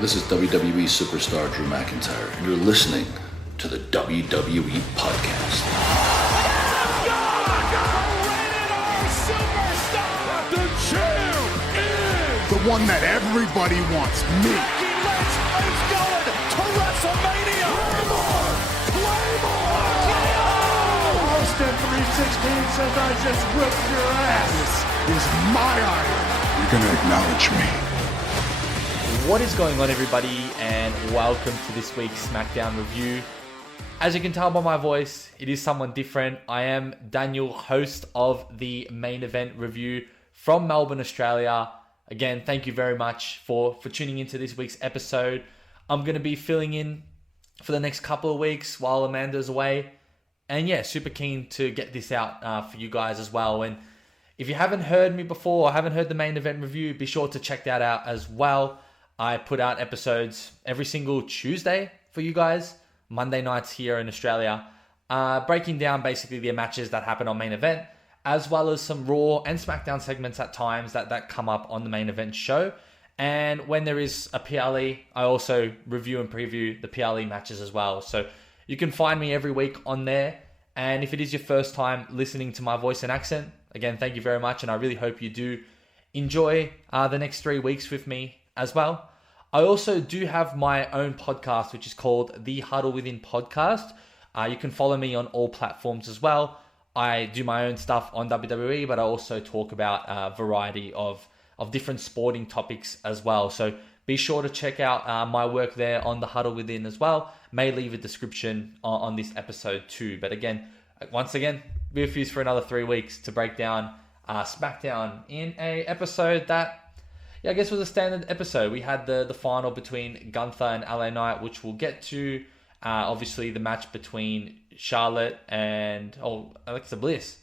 This is WWE superstar Drew McIntyre, and you're listening to the WWE Podcast. The champ is the one that everybody wants, me. Becky Lynch is going to WrestleMania. Claymore! Austin 316 says I just whipped your ass. This is my iron. You're going to acknowledge me. What is going on, everybody, and welcome to this week's SmackDown review. As you can tell by my voice, it is someone different. I am Daniel, host of the main event review from Melbourne, Australia. Again, thank you very much for tuning into this week's episode. I'm going to be filling in for the next couple of weeks while Amanda's away. And yeah, super keen to get this out for you guys as well. And if you haven't heard me before or haven't heard the main event review, be sure to check that out as well. I put out episodes every single Tuesday for you guys, Monday nights here in Australia, breaking down basically the matches that happen on main event, as well as some Raw and SmackDown segments at times that come up on the main event show. And when there is a PLE, I also review and preview the PLE matches as well. So you can find me every week on there. And if it is your first time listening to my voice and accent, again, thank you very much. And I really hope you do enjoy the next 3 weeks with me as well. I also do have my own podcast, which is called The Huddle Within Podcast. You can follow me on all platforms as well. I do my own stuff on WWE, but I also talk about a variety of different sporting topics as well. So be sure to check out my work there on The Huddle Within as well. May leave a description on this episode too. But again, once again, be with you for another 3 weeks to break down SmackDown in a episode that, I guess, was a standard episode. We had the final between Gunther and LA Knight, which we'll get to. Obviously, the match between Charlotte and Alexa Bliss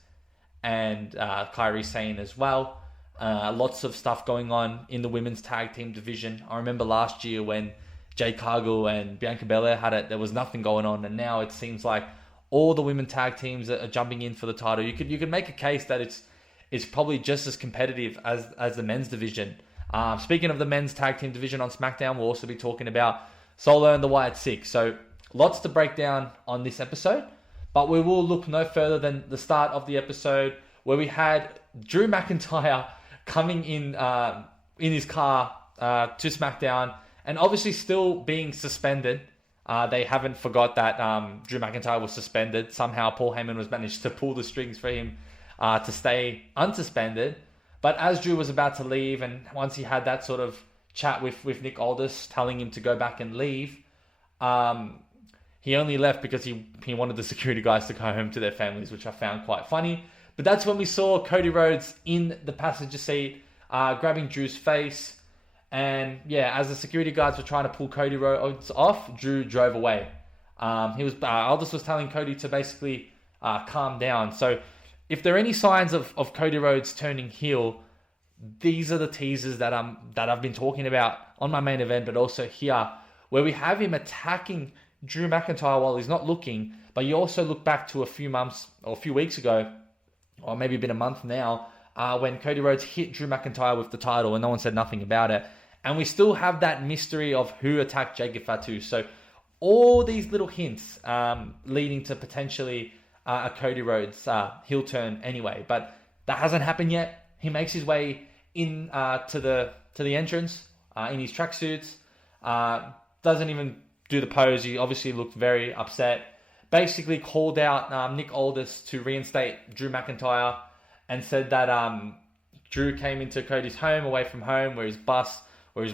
and Kairi Sane as well. Lots of stuff going on in the women's tag team division. I remember last year when Jade Cargill and Bianca Belair had it, there was nothing going on, and now it seems like all the women tag teams are jumping in for the title. You could make a case that it's probably just as competitive as the men's division. Speaking of the men's tag team division on SmackDown, we'll also be talking about Solo and the Wyatt Six. So lots to break down on this episode, but we will look no further than the start of the episode where we had Drew McIntyre coming in his car to SmackDown and obviously still being suspended. They haven't forgot that Drew McIntyre was suspended. Somehow Paul Heyman was managed to pull the strings for him to stay unsuspended. But as Drew was about to leave, and once he had that sort of chat with Nick Aldis telling him to go back and leave, he only left because he wanted the security guys to go home to their families, which I found quite funny. But that's when we saw Cody Rhodes in the passenger seat, grabbing Drew's face. And yeah, as the security guards were trying to pull Cody Rhodes off, Drew drove away. Aldis was telling Cody to basically calm down. So if there are any signs of Cody Rhodes turning heel, these are the teasers that I've been talking about on my main event, but also here, where we have him attacking Drew McIntyre while he's not looking. But you also look back to a few months or a few weeks ago, or maybe been a month now, when Cody Rhodes hit Drew McIntyre with the title and no one said nothing about it. And we still have that mystery of who attacked Jacob Fatu. So all these little hints leading to potentially a Cody Rhodes heel turn anyway, but that hasn't happened yet. He makes his way in to the entrance in his tracksuits. Doesn't even do the pose. He obviously looked very upset. Basically called out Nick Aldis to reinstate Drew McIntyre and said that Drew came into Cody's home, away from home, where his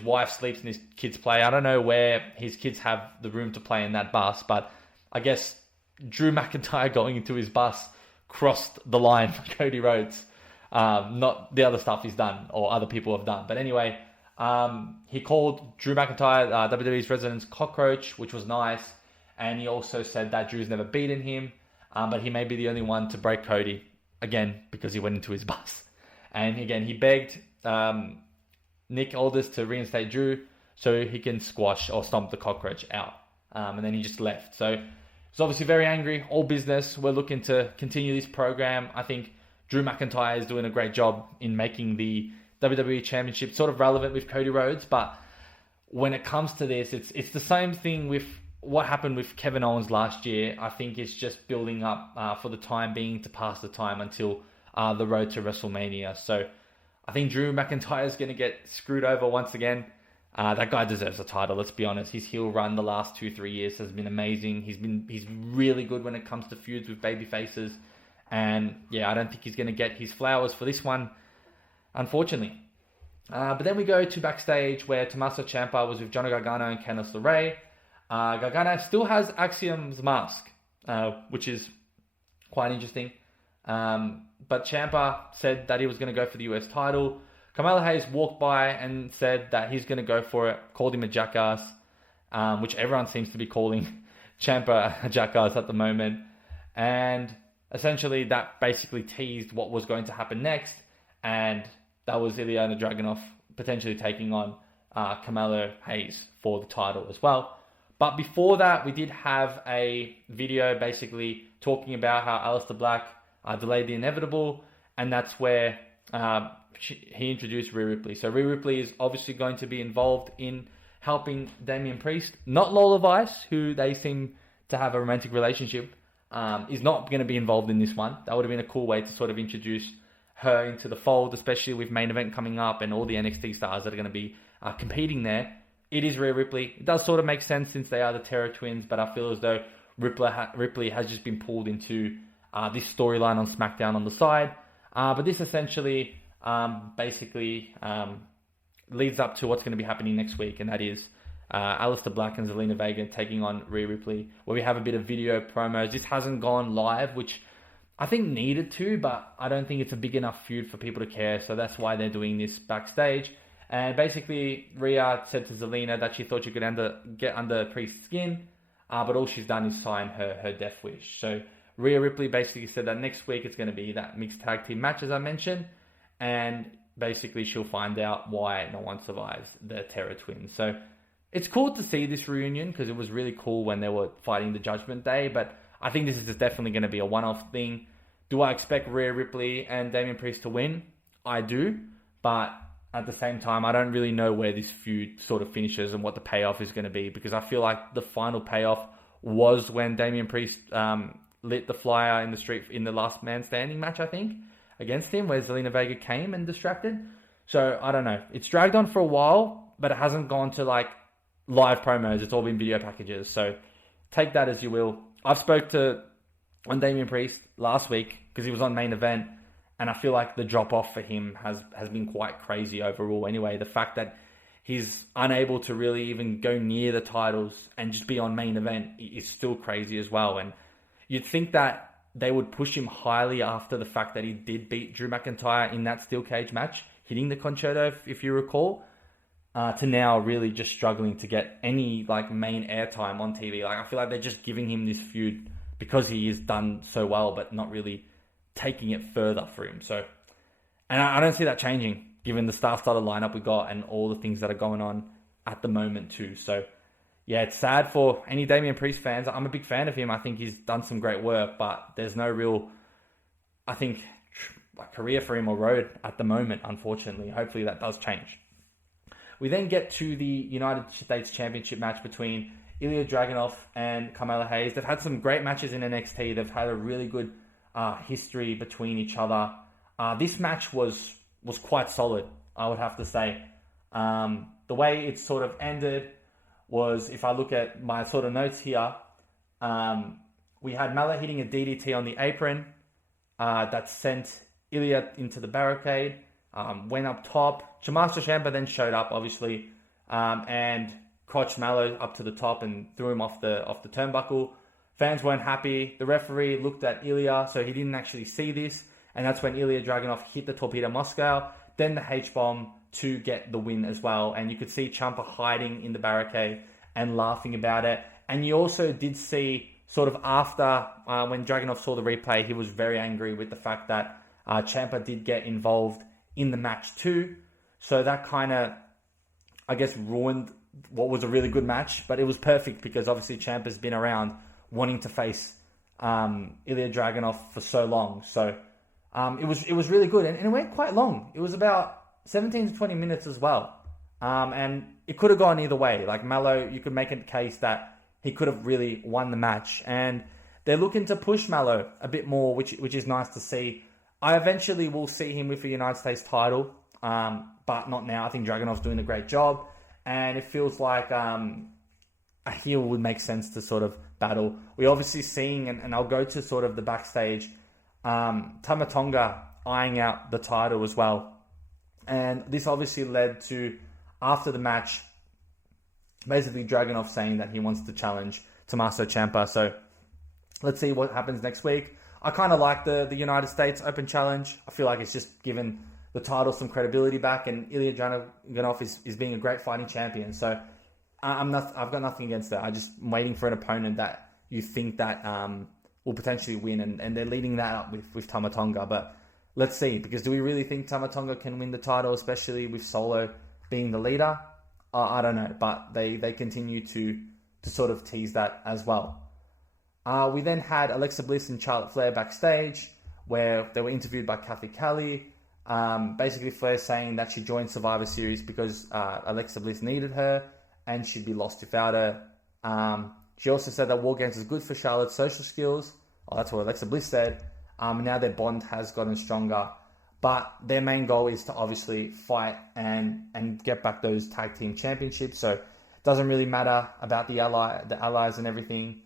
wife sleeps and his kids play. I don't know where his kids have the room to play in that bus, but I guess Drew McIntyre going into his bus crossed the line for Cody Rhodes. Not the other stuff he's done or other people have done. But anyway, he called Drew McIntyre WWE's residence cockroach, which was nice. And he also said that Drew's never beaten him, but he may be the only one to break Cody, again, because he went into his bus. And again, he begged Nick Aldis to reinstate Drew so he can squash or stomp the cockroach out. And then he just left. So he's obviously very angry, all business. We're looking to continue this program. I think Drew McIntyre is doing a great job in making the WWE Championship sort of relevant with Cody Rhodes, but when it comes to this, it's the same thing with what happened with Kevin Owens last year. I think it's just building up for the time being to pass the time until the road to WrestleMania. So I think Drew McIntyre is going to get screwed over once again. That guy deserves a title, let's be honest. His heel run the last 2-3 years has been amazing. He's really good when it comes to feuds with baby faces. And yeah, I don't think he's going to get his flowers for this one, unfortunately. But then we go to backstage where Tommaso Ciampa was with Johnny Gargano and Candice LeRae. Gargano still has Axiom's mask, which is quite interesting. But Ciampa said that he was going to go for the US title. Carmelo Hayes walked by and said that he's going to go for it, called him a jackass, which everyone seems to be calling Ciampa a jackass at the moment. And essentially that basically teased what was going to happen next. And that was Ilya Dragunov potentially taking on Carmelo Hayes for the title as well. But before that, we did have a video basically talking about how Aleister Black delayed the inevitable. And that's where he introduced Rhea Ripley. So Rhea Ripley is obviously going to be involved in helping Damian Priest. Not Lola Vice, who they seem to have a romantic relationship, is not going to be involved in this one. That would have been a cool way to sort of introduce her into the fold, especially with main event coming up and all the NXT stars that are going to be competing there. It is Rhea Ripley. It does sort of make sense since they are the Terror Twins, but I feel as though Ripley has just been pulled into this storyline on SmackDown on the side. But this essentially basically leads up to what's going to be happening next week, and that is Aleister Black and Zelina Vega taking on Rhea Ripley, where we have a bit of video promos. This hasn't gone live, which I think needed to, but I don't think it's a big enough feud for people to care, so that's why they're doing this backstage. And basically, Rhea said to Zelina that she thought she could get under Priest's skin, but all she's done is sign her death wish. So Rhea Ripley basically said that next week it's going to be that mixed tag team match, as I mentioned, and basically she'll find out why no one survives the Terror Twins. So it's cool to see this reunion because it was really cool when they were fighting the Judgment Day, but I think this is just definitely going to be a one-off thing. Do I expect Rhea Ripley and Damian Priest to win? I do, but at the same time, I don't really know where this feud sort of finishes and what the payoff is going to be, because I feel like the final payoff was when Damian Priest lit the flyer in the street in the last man standing match, I think, against him, where Zelina Vega came and distracted. So I don't know. It's dragged on for a while, but it hasn't gone to like live promos. It's all been video packages. So take that as you will. I've spoke on Damian Priest last week because he was on main event, and I feel like the drop off for him has been quite crazy overall. Anyway, the fact that he's unable to really even go near the titles and just be on main event is still crazy as well. And you'd think that they would push him highly after the fact that he did beat Drew McIntyre in that steel cage match, hitting the concerto, if you recall, to now really just struggling to get any like main airtime on TV. Like I feel like they're just giving him this feud because he has done so well, but not really taking it further for him. So, and I don't see that changing given the star-studded lineup we got and all the things that are going on at the moment too. So yeah, it's sad for any Damian Priest fans. I'm a big fan of him. I think he's done some great work, but there's no real, I think, career for him or road at the moment, unfortunately. Hopefully that does change. We then get to the United States Championship match between Ilya Dragunov and Carmelo Hayes. They've had some great matches in NXT. They've had a really good history between each other. This match was quite solid, I would have to say. The way it sort of ended was, if I look at my sort of notes here, we had Mella hitting a DDT on the apron that sent Ilya into the barricade, went up top. Tommaso Ciampa then showed up, obviously, and crotched Mallow up to the top and threw him off the turnbuckle. Fans weren't happy. The referee looked at Ilya, so he didn't actually see this, and that's when Ilya Dragunov hit the Torpedo Moscow, then the H-bomb to get the win as well. And you could see Ciampa hiding in the barricade and laughing about it. And you also did see, sort of after, when Dragunov saw the replay, he was very angry with the fact that Ciampa did get involved in the match too. So that kind of, I guess, ruined what was a really good match. But it was perfect because obviously Ciampa's been around wanting to face Ilya Dragunov for so long. So it was really good. And it went quite long. It was about 17 to 20 minutes as well. And it could have gone either way. Like Mallow, you could make a case that he could have really won the match. And they're looking to push Mallow a bit more, which is nice to see. I eventually will see him with the United States title, but not now. I think Dragunov's doing a great job. And it feels like a heel would make sense to sort of battle. We're obviously seeing, and I'll go to sort of the backstage, Tama Tonga eyeing out the title as well. And this obviously led to, after the match, basically Dragunov saying that he wants to challenge Tommaso Ciampa. So let's see what happens next week. I kind of like the United States Open Challenge. I feel like it's just given the title some credibility back, and Ilya Dragunov is being a great fighting champion. So I've got nothing against that. I'm just waiting for an opponent that you think that will potentially win, and they're leading that up with Tama Tonga. But let's see, because do we really think Tama Tonga can win the title, especially with Solo being the leader? I don't know, but they continue to sort of tease that as well. We then had Alexa Bliss and Charlotte Flair backstage, where they were interviewed by Kathy Kelly. Basically, Flair saying that she joined Survivor Series because Alexa Bliss needed her, and she'd be lost without her. She also said that War Games is good for Charlotte's social skills. Oh, that's what Alexa Bliss said. Now their bond has gotten stronger. But their main goal is to obviously fight and get back those tag team championships. So it doesn't really matter about the allies and everything.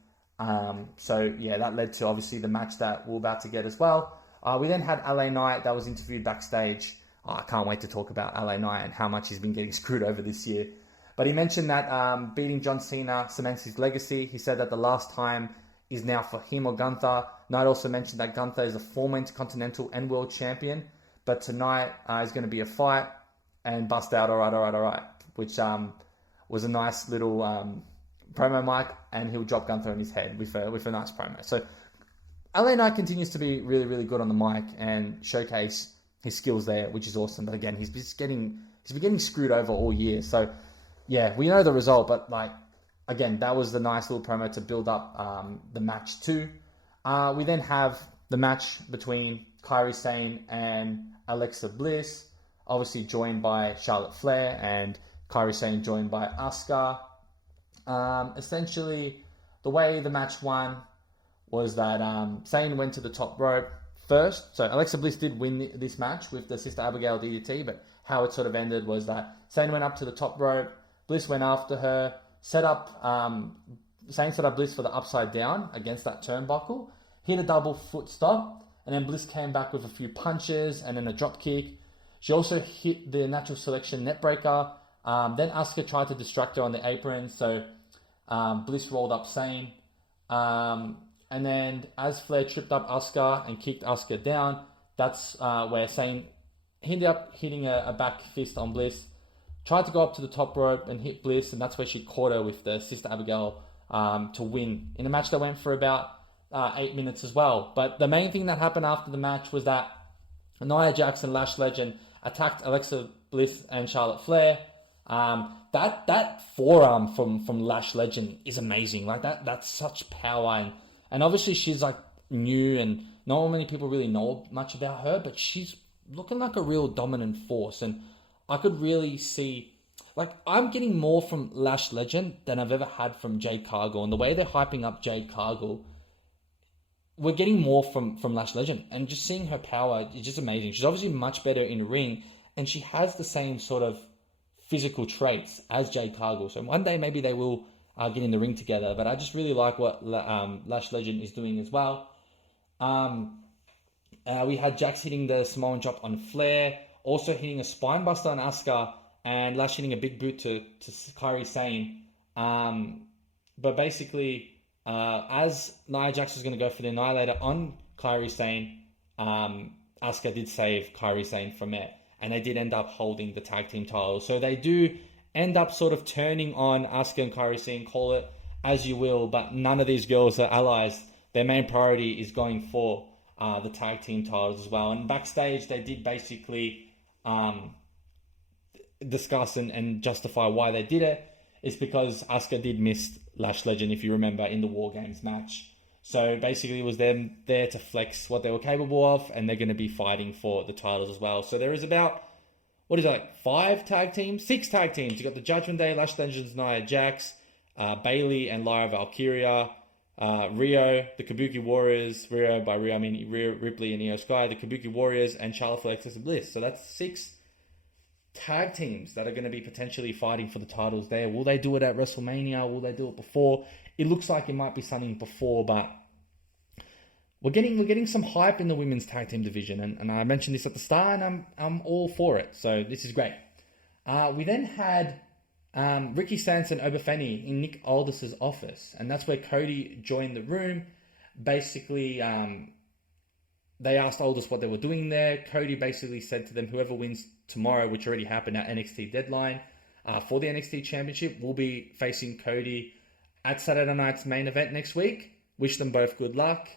So yeah, that led to obviously the match that we're about to get as well. We then had LA Knight that was interviewed backstage. I can't wait to talk about LA Knight and how much he's been getting screwed over this year. But he mentioned that beating John Cena cements his legacy. He said that the last time is now for him or Gunther. Knight also mentioned that Gunther is a former Intercontinental and World Champion. But tonight is going to be a fight, and bust out, all right, which was a nice little promo mic, and he'll drop Gunther in his head with a nice promo. So LA Knight continues to be really, really good on the mic and showcase his skills there, which is awesome. But again, he's been getting screwed over all year. So yeah, we know the result, but like again, that was the nice little promo to build up the match too. We then have the match between Kairi Sane and Alexa Bliss, obviously joined by Charlotte Flair, and Kairi Sane joined by Asuka. Essentially, the way the match won was that Sane went to the top rope first. So Alexa Bliss did win this match with the Sister Abigail DDT, but how it sort of ended was that Sane went up to the top rope, Bliss went after her, Sane set up Bliss for the upside down against that turnbuckle, hit a double foot stop, and then Bliss came back with a few punches and then a drop kick. She also hit the natural selection net breaker. Then Asuka tried to distract her on the apron, so Bliss rolled up Sane. And then as Flair tripped up Asuka and kicked Asuka down, that's where Sane ended up hitting a back fist on Bliss. Tried to go up to the top rope and hit Bliss, and that's where she caught her with the Sister Abigail to win in a match that went for about 8 minutes as well. But the main thing that happened after the match was that Nia Jax and Lash Legend attacked Alexa Bliss and Charlotte Flair. That forearm from Lash Legend is amazing. Like that's such power, and obviously she's like new and not many people really know much about her, but she's looking like a real dominant force, and I could really see, like, I'm getting more from Lash Legend than I've ever had from Jade Cargill, and the way they're hyping up Jade Cargill, we're getting more from Lash Legend, and just seeing her power is just amazing. She's obviously much better in the ring, and she has the same sort of physical traits as Jade Cargill. So one day maybe they will get in the ring together, but I just really like what Lash Legend is doing as well. We had Jax hitting the Samoan drop on Flair, also hitting a spine buster on Asuka, and Lash hitting a big boot to Kairi Sane. But basically, as Nia Jax was going to go for the Annihilator on Kairi Sane, Asuka did save Kairi Sane from it, and they did end up holding the tag team title. So they do end up sort of turning on Asuka and Kairi Sane, call it as you will, but none of these girls are allies. Their main priority is going for the tag team titles as well. And backstage, they did basically discuss and justify why they did it. It's because Asuka did miss Lash Legend, if you remember, in the War Games match. So basically it was them there to flex what they were capable of, and they're going to be fighting for the titles as well. So there is about what is that, like 5 tag teams? 6 tag teams. You got the Judgment Day, Lash Legends, Nia Jax, Bailey and Lyra Valkyria, Rio, the Kabuki Warriors, Rio, by Rio I mean Rhea Ripley and Io Sky, the Kabuki Warriors, and Charlotte Flair Excessive Bliss. So that's 6 tag teams that are going to be potentially fighting for the titles there. Will they do it at WrestleMania? Will they do it before? It looks like it might be something before, but we're getting some hype in the women's tag team division, and I mentioned this at the start, and I'm all for it. So this is great. We then had Ricky Stanton Obafemi in Nick Aldis's office, and that's where Cody joined the room. Basically, they asked Aldis what they were doing there. Cody basically said to them, whoever wins tomorrow, which already happened at NXT deadline, for the NXT Championship, will be facing Cody at Saturday night's main event next week. Wish them both good luck.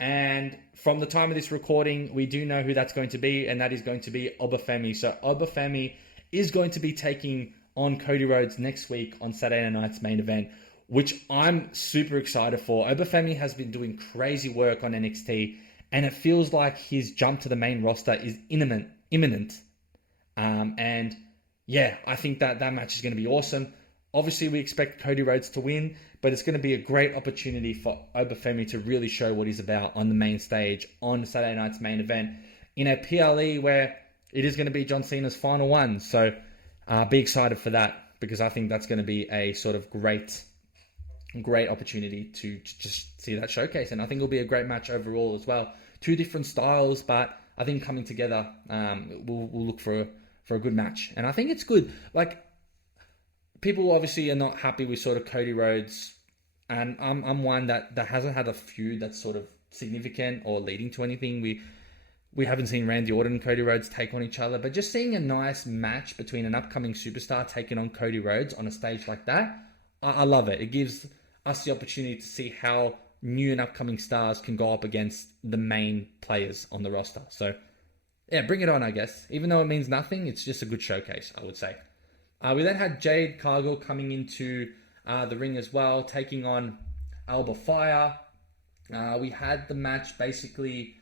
And from the time of this recording, we do know who that's going to be, and that is going to be Obafemi. So Obafemi is going to be taking on Cody Rhodes next week on Saturday night's main event, which I'm super excited for. Obafemi has been doing crazy work on NXT, and it feels like his jump to the main roster is imminent. And yeah, I think that match is going to be awesome. Obviously, we expect Cody Rhodes to win, but it's going to be a great opportunity for Obafemi to really show what he's about on the main stage on Saturday night's main event in a PLE where it is going to be John Cena's final one. So be excited for that, because I think that's going to be a sort of great opportunity to just see that showcase. And I think it'll be a great match overall as well. 2 different styles, but I think coming together, we'll look for a good match. And I think it's good. Like, people obviously are not happy with sort of Cody Rhodes, and I'm one that hasn't had a feud that's sort of significant or leading to anything. We haven't seen Randy Orton and Cody Rhodes take on each other, but just seeing a nice match between an upcoming superstar taking on Cody Rhodes on a stage like that, I love it. It gives us the opportunity to see how new and upcoming stars can go up against the main players on the roster. So yeah, bring it on, I guess. Even though it means nothing, it's just a good showcase, I would say. We then had Jade Cargill coming into the ring as well, taking on Alba Fire. We had the match basically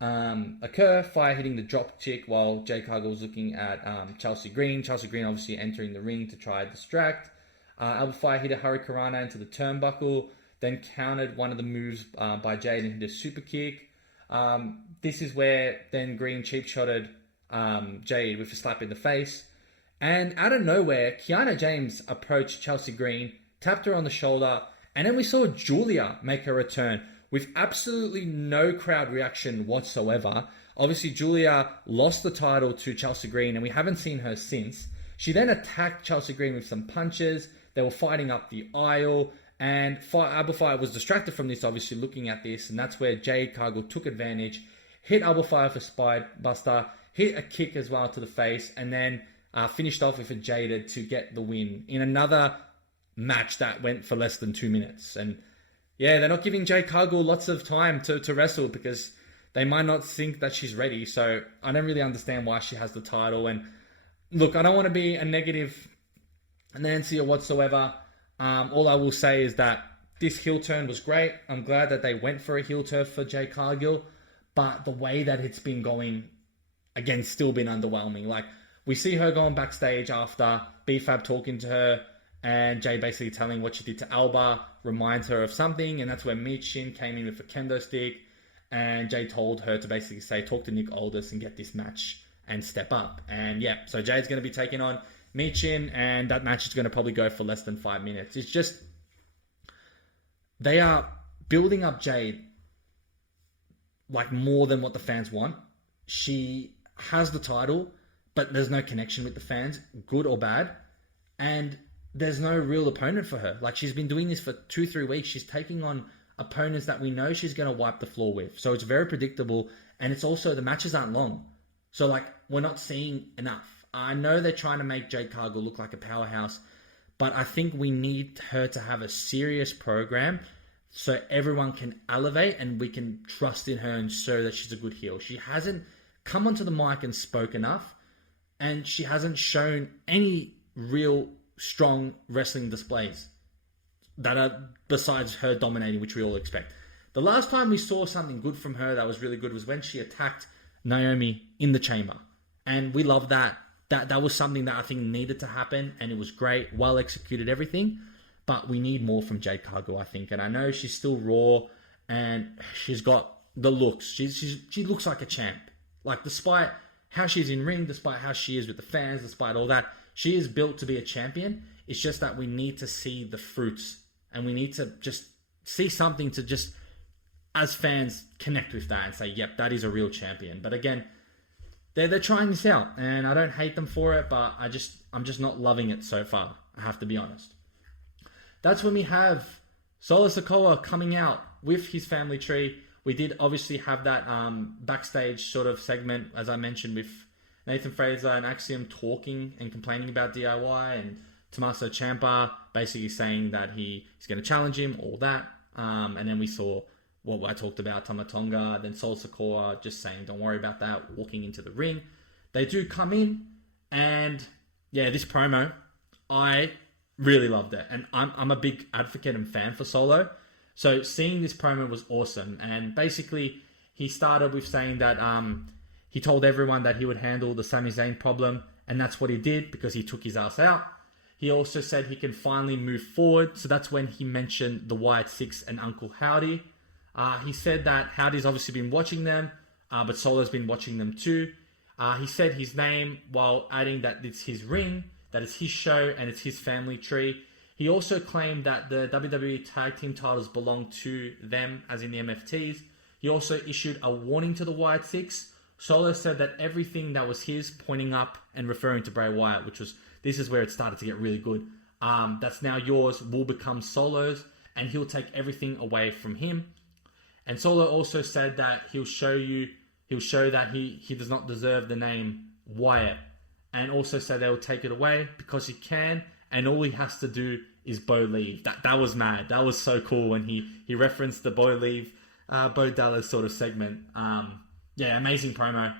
occur, Fire hitting the drop kick while Jade Cargill was looking at Chelsea Green. Chelsea Green obviously entering the ring to try and distract. Alba Fire hit a Hurricanrana into the turnbuckle, then countered one of the moves by Jade and hit a super kick. This is where then Green cheap-shotted Jade with a slap in the face. And out of nowhere, Kiana James approached Chelsea Green, tapped her on the shoulder, and then we saw Julia make her return with absolutely no crowd reaction whatsoever. Obviously, Julia lost the title to Chelsea Green, and we haven't seen her since. She then attacked Chelsea Green with some punches. They were fighting up the aisle, and Alba Fire was distracted from this, obviously looking at this, and that's where Jade Cargill took advantage, hit Alba Fire for Spine Buster, hit a kick as well to the face, and then finished off with a Jaded to get the win in another match that went for less than 2 minutes. And yeah, they're not giving Jade Cargill lots of time to wrestle because they might not think that she's ready. So I don't really understand why she has the title. And look, I don't want to be a negative Nancy or whatsoever. All I will say is that this heel turn was great. I'm glad that they went for a heel turn for Jade Cargill. But the way that it's been going, again, still been underwhelming. Like, we see her going backstage after B-Fab talking to her and Jay basically telling what she did to Alba reminds her of something, and that's where Michin came in with a kendo stick, and Jay told her to basically say, talk to Nick Aldis and get this match and step up. And yeah, so Jay's going to be taking on Michin, and that match is going to probably go for less than 5 minutes. It's just, they are building up Jade like more than what the fans want. She has the title, but there's no connection with the fans, good or bad. And there's no real opponent for her. Like, she's been doing this for 2-3 weeks. She's taking on opponents that we know she's going to wipe the floor with. So it's very predictable. And it's also, the matches aren't long. So, like, we're not seeing enough. I know they're trying to make Jade Cargill look like a powerhouse, but I think we need her to have a serious program so everyone can elevate and we can trust in her and show that she's a good heel. She hasn't come onto the mic and spoke enough, and she hasn't shown any real strong wrestling displays that are besides her dominating, which we all expect. The last time we saw something good from her that was really good was when she attacked Naomi in the chamber. And we love that. that was something that I think needed to happen, and it was great, well executed, everything. But we need more from Jade Cargill, I think. And I know she's still raw, and she's got the looks. She looks like a champ. Like, despite how she's in ring, despite how she is with the fans, despite all that, she is built to be a champion. It's just that we need to see the fruits, and we need to just see something to just, as fans, connect with that and say, yep, that is a real champion. But again, they're trying this out, and I don't hate them for it, but I'm just not loving it so far. I have to be honest. That's when we have Solo Sikoa coming out with his family tree. We did obviously have that backstage sort of segment, as I mentioned, with Nathan Fraser and Axiom talking and complaining about DIY, and Tommaso Ciampa basically saying that he's going to challenge him, all that. And then we saw what I talked about, Tama Tonga, then Solo Sikoa just saying, don't worry about that, walking into the ring. They do come in, and yeah, this promo, I really loved it. And I'm a big advocate and fan for Solo. So seeing this promo was awesome. And basically, he started with saying that he told everyone that he would handle the Sami Zayn problem, and that's what he did because he took his ass out. He also said he can finally move forward. So that's when he mentioned the Wyatt Six and Uncle Howdy. He said that Howdy's obviously been watching them, but Solo's been watching them too. He said his name while adding that it's his ring, that it's his show, and it's his family tree. He also claimed that the WWE Tag Team titles belong to them, as in the MFTs. He also issued a warning to the Wyatt Six. Solo said that everything that was his, pointing up and referring to Bray Wyatt, this is where it started to get really good. That's now yours, will become Solo's, and he'll take everything away from him. And Solo also said that he'll show that he does not deserve the name Wyatt. And also said they'll take it away because he can, and all he has to do is Bo leave. That was mad. That was so cool when he referenced the Bo leave, Bo Dallas sort of segment. Yeah, amazing promo.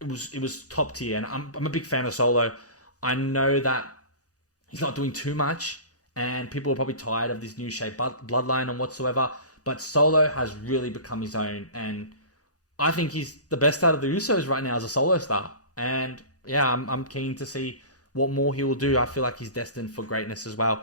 It was top tier, and I'm a big fan of Solo. I know that he's not doing too much, and people are probably tired of this new shape bloodline and whatsoever. But Solo has really become his own, and I think he's the best out of the Usos right now as a solo star. And yeah, I'm keen to see what more he will do. I feel like he's destined for greatness as well.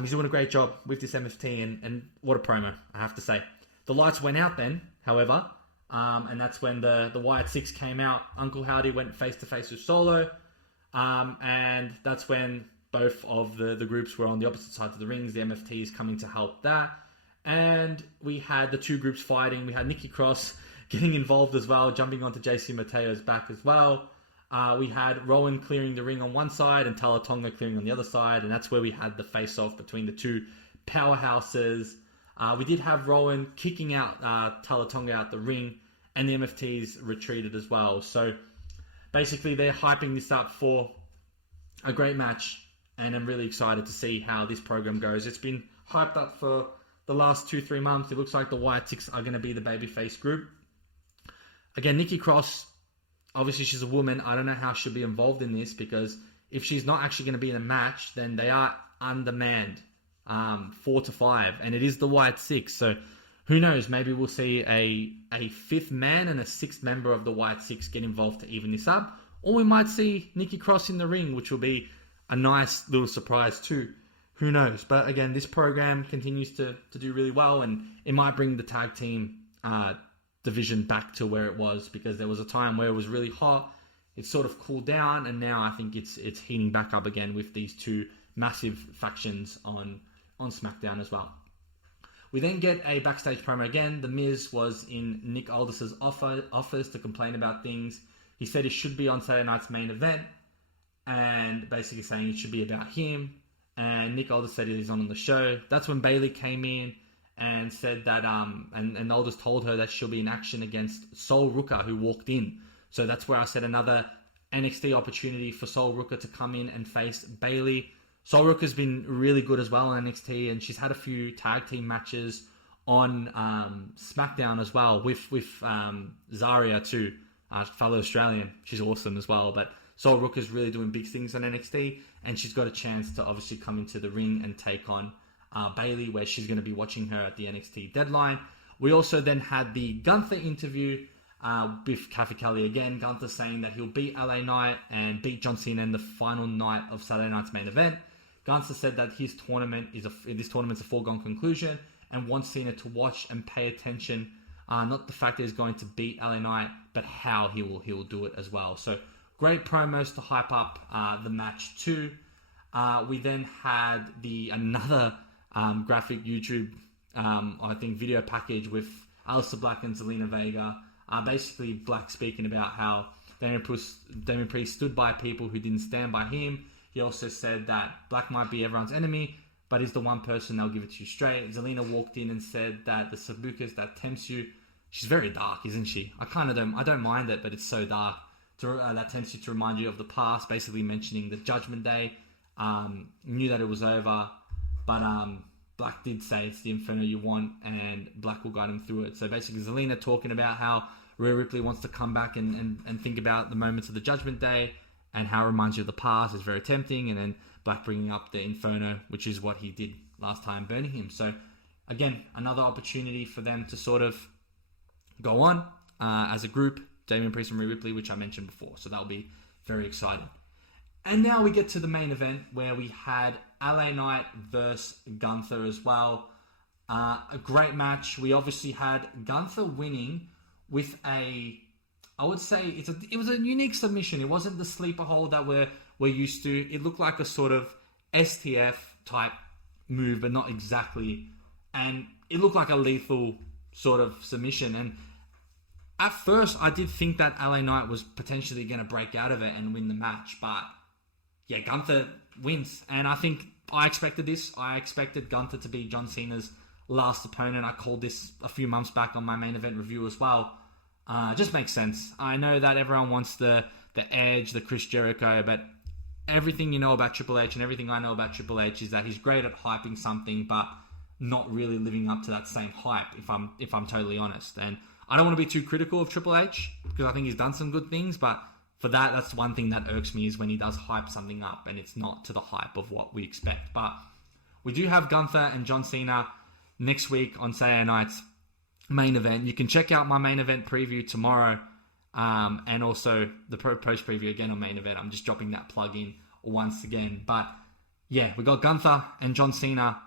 He's doing a great job with this MFT, and what a promo, I have to say. The lights went out then, however, and that's when the Wyatt Six came out. Uncle Howdy went face-to-face with Solo, and that's when both of the groups were on the opposite sides of the rings, the MFTs coming to help that. And we had the two groups fighting. We had Nikki Cross getting involved as well, jumping onto JC Mateo's back as well. We had Rowan clearing the ring on one side and Tama Tonga clearing on the other side, and that's where we had the face-off between the two powerhouses. We did have Rowan kicking out Tama Tonga out the ring, and the MFTs retreated as well. So basically, they're hyping this up for a great match, and I'm really excited to see how this program goes. It's been hyped up for the last 2-3 months. It looks like the Wyatt Six are going to be the babyface group. Again, Nikki Cross, obviously she's a woman. I don't know how she'll be involved in this, because if she's not actually going to be in a match, then they are undermanned 4-5, and it is the Wyatt Six. So who knows? Maybe we'll see a fifth man and a sixth member of the Wyatt Six get involved to even this up, or we might see Nikki Cross in the ring, which will be a nice little surprise too. Who knows? But again, this program continues to do really well, and it might bring the tag team division back to where it was, because there was a time where it was really hot. It sort of cooled down, and now I think it's heating back up again with these two massive factions on SmackDown as well. We then get a backstage promo again. The Miz was in Nick Aldis's office to complain about things. He said it should be on Saturday night's main event, and basically saying it should be about him. And Nick Aldis said he's on the show. That's when Bayley came in and said that, and Aldis told her that she'll be in action against Sol Ruka, who walked in. So that's where I said another NXT opportunity for Sol Ruka to come in and face Bayley. Sol Ruka's been really good as well on NXT, and she's had a few tag team matches on SmackDown as well with Zarya too, fellow Australian. She's awesome as well. But Sol Ruka's really doing big things on NXT, and she's got a chance to obviously come into the ring and take on Bayley, where she's going to be watching her at the NXT deadline. We also then had the Gunther interview, Biff Cafe Kelly again. Gunther saying that he'll beat LA Knight and beat John Cena in the final night of Saturday night's main event. Gunther said that this tournament's a foregone conclusion and wants Cena to watch and pay attention. Not the fact that he's going to beat LA Knight, but how he will do it as well. So great promos to hype up the match too. We then had another graphic YouTube, I think, video package with Aleister Black and Zelina Vega. Basically, Black speaking about how Damian Priest stood by people who didn't stand by him. He also said that Black might be everyone's enemy, but he's the one person that'll give it to you straight. Zelina walked in and said that the Sabukas that tempts you, she's very dark, isn't she? I don't mind it, but it's so dark. That tempts you to remind you of the past, basically mentioning the Judgment Day. Knew that it was over, but Black did say it's the Inferno you want, and Black will guide him through it. So basically, Zelina talking about how Rhea Ripley wants to come back and think about the moments of the Judgment Day and how it reminds you of the past is very tempting, and then Black bringing up the Inferno, which is what he did last time, burning him. So again, another opportunity for them to sort of go on as a group, Damian Priest and Rhea Ripley, which I mentioned before. So that'll be very exciting. And now we get to the main event where we had LA Knight versus Gunther as well. A great match. We obviously had Gunther winning with I would say it was a unique submission. It wasn't the sleeper hold that we're used to. It looked like a sort of STF type move, but not exactly. And it looked like a lethal sort of submission. And at first, I did think that LA Knight was potentially going to break out of it and win the match. But yeah, Gunther wins. And I think I expected this. I expected Gunther to be John Cena's last opponent. I called this a few months back on my main event review as well. Just makes sense. I know that everyone wants the Edge, the Chris Jericho, but everything you know about Triple H and everything I know about Triple H is that he's great at hyping something, but not really living up to that same hype, if I'm totally honest. And I don't want to be too critical of Triple H because I think he's done some good things, but for that's one thing that irks me is when he does hype something up and it's not to the hype of what we expect. But we do have Gunther and John Cena next week on Saturday night's main event. You can check out my main event preview tomorrow, and also the post preview again on main event. I'm just dropping that plug in once again. But yeah, we got Gunther and John Cena.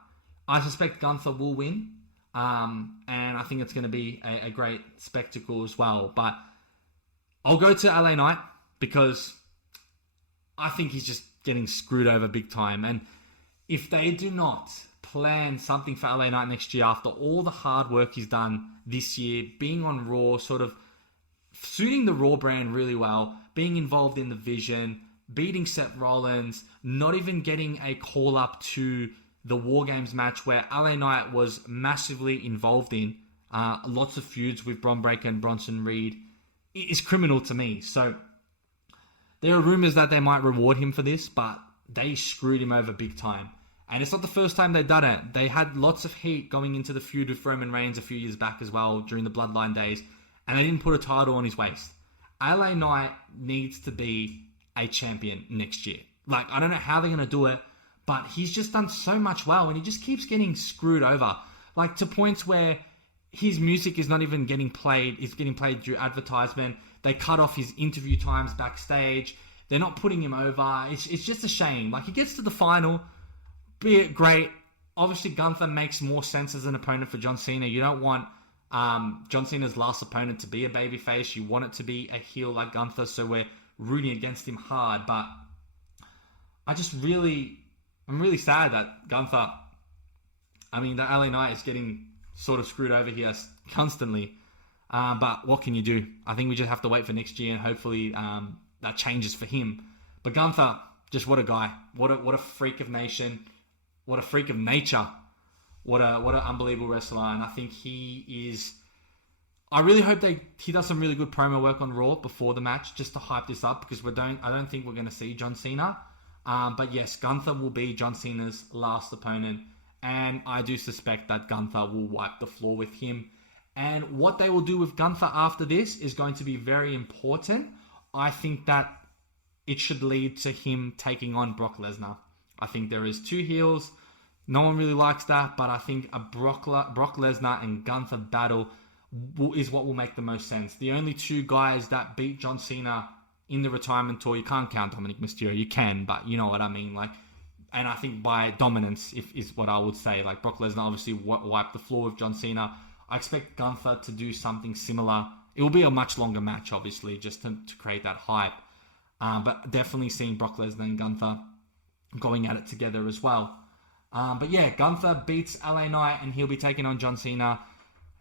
I suspect Gunther will win, and I think it's going to be a great spectacle as well. But I'll go to LA Knight because I think he's just getting screwed over big time. And if they do not plan something for LA Knight next year after all the hard work he's done this year, being on Raw, sort of suiting the Raw brand really well, being involved in the Vision, beating Seth Rollins, not even getting a call up to the War Games match where LA Knight was massively involved in, lots of feuds with Bron Breakker and Bronson Reed, is criminal to me. So there are rumors that they might reward him for this, but they screwed him over big time. And it's not the first time they've done it. They had lots of heat going into the feud with Roman Reigns a few years back as well during the Bloodline days, and they didn't put a title on his waist. LA Knight needs to be a champion next year. Like, I don't know how they're going to do it, but he's just done so much well, and he just keeps getting screwed over. Like, to points where his music is not even getting played. It's getting played through advertisement. They cut off his interview times backstage. They're not putting him over. It's just a shame. Like, he gets to the final, be it great. Obviously, Gunther makes more sense as an opponent for John Cena. You don't want John Cena's last opponent to be a babyface. You want it to be a heel like Gunther, so we're rooting against him hard. But I'm really sad that Gunther, that LA Knight is getting sort of screwed over here constantly. But what can you do? I think we just have to wait for next year and hopefully that changes for him. But Gunther, just what a guy. What a freak of nation. What a freak of nature. What an unbelievable wrestler. And I think he is... I really hope he does some really good promo work on Raw before the match just to hype this up, because I don't think we're going to see John Cena. But yes, Gunther will be John Cena's last opponent. And I do suspect that Gunther will wipe the floor with him. And what they will do with Gunther after this is going to be very important. I think that it should lead to him taking on Brock Lesnar. I think there is two heels. No one really likes that, but I think a Brock Lesnar and Gunther battle is what will make the most sense. The only two guys that beat John Cena in the retirement tour, you can't count Dominic Mysterio. You can, but you know what I mean. Like, and I think by dominance is what I would say. Like, Brock Lesnar obviously wiped the floor with John Cena. I expect Gunther to do something similar. It will be a much longer match, obviously, just to create that hype. But definitely seeing Brock Lesnar and Gunther going at it together as well. But yeah, Gunther beats LA Knight and he'll be taking on John Cena.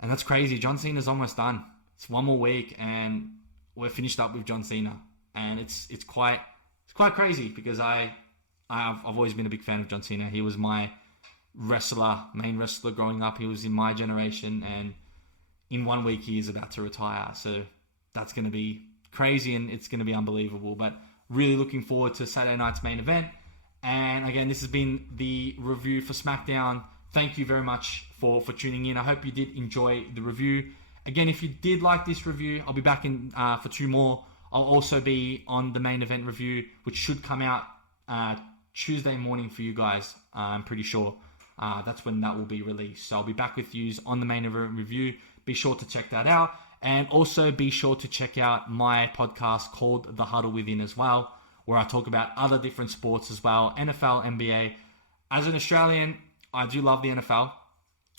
And that's crazy. John Cena's almost done. It's one more week and we're finished up with John Cena. And it's quite crazy because I've always been a big fan of John Cena. He was my main wrestler growing up. He was in my generation, and in 1 week he is about to retire. So that's going to be crazy and it's going to be unbelievable. But really looking forward to Saturday night's main event. And again, this has been the review for SmackDown. Thank you very much for tuning in. I hope you did enjoy the review. Again, if you did like this review, I'll be back in for 2 more. I'll also be on the main event review, which should come out Tuesday morning for you guys. I'm pretty sure that's when that will be released. So I'll be back with you on the main event review. Be sure to check that out. And also be sure to check out my podcast called The Huddle Within as well, where I talk about other different sports as well, NFL, NBA. As an Australian, I do love the NFL.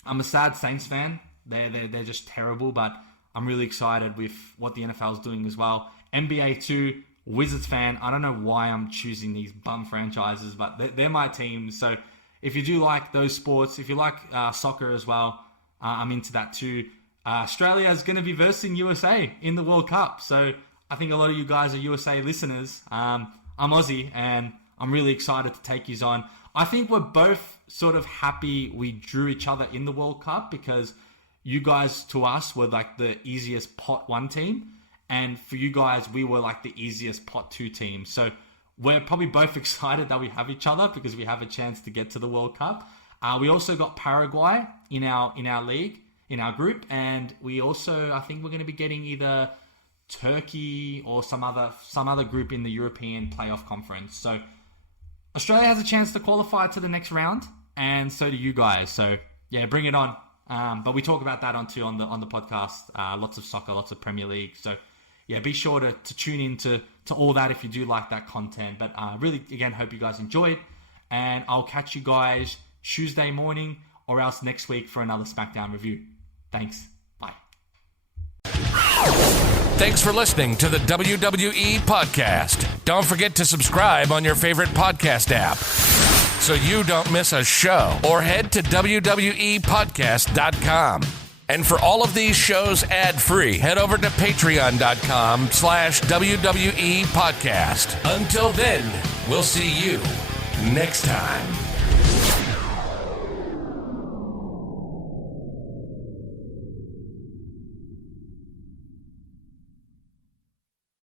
I'm a sad Saints fan. They're just terrible, but I'm really excited with what the NFL is doing as well. NBA too, Wizards fan. I don't know why I'm choosing these bum franchises, but they're my team. So if you do like those sports, if you like soccer as well, I'm into that too. Australia is going to be versing USA in the World Cup. So I think a lot of you guys are USA listeners. I'm Aussie and I'm really excited to take you on. I think we're both sort of happy we drew each other in the World Cup because you guys to us were like the easiest pot 1 team. And for you guys, we were like the easiest pot 2 team. So we're probably both excited that we have each other because we have a chance to get to the World Cup. We also got Paraguay in our league, in our group. And we also, I think we're going to be getting either Turkey or some other group in the European playoff conference. So Australia has a chance to qualify to the next round. And so do you guys. So yeah, bring it on. But we talk about that on the podcast. Lots of soccer, lots of Premier League. So yeah, be sure to tune in to all that if you do like that content. But really, again, hope you guys enjoyed. And I'll catch you guys Tuesday morning or else next week for another SmackDown review. Thanks. Bye. Thanks for listening to the WWE Podcast. Don't forget to subscribe on your favorite podcast app so you don't miss a show, or head to WWEpodcast.com. And for all of these shows ad-free, head over to patreon.com/WWE Podcast. Until then, we'll see you next time.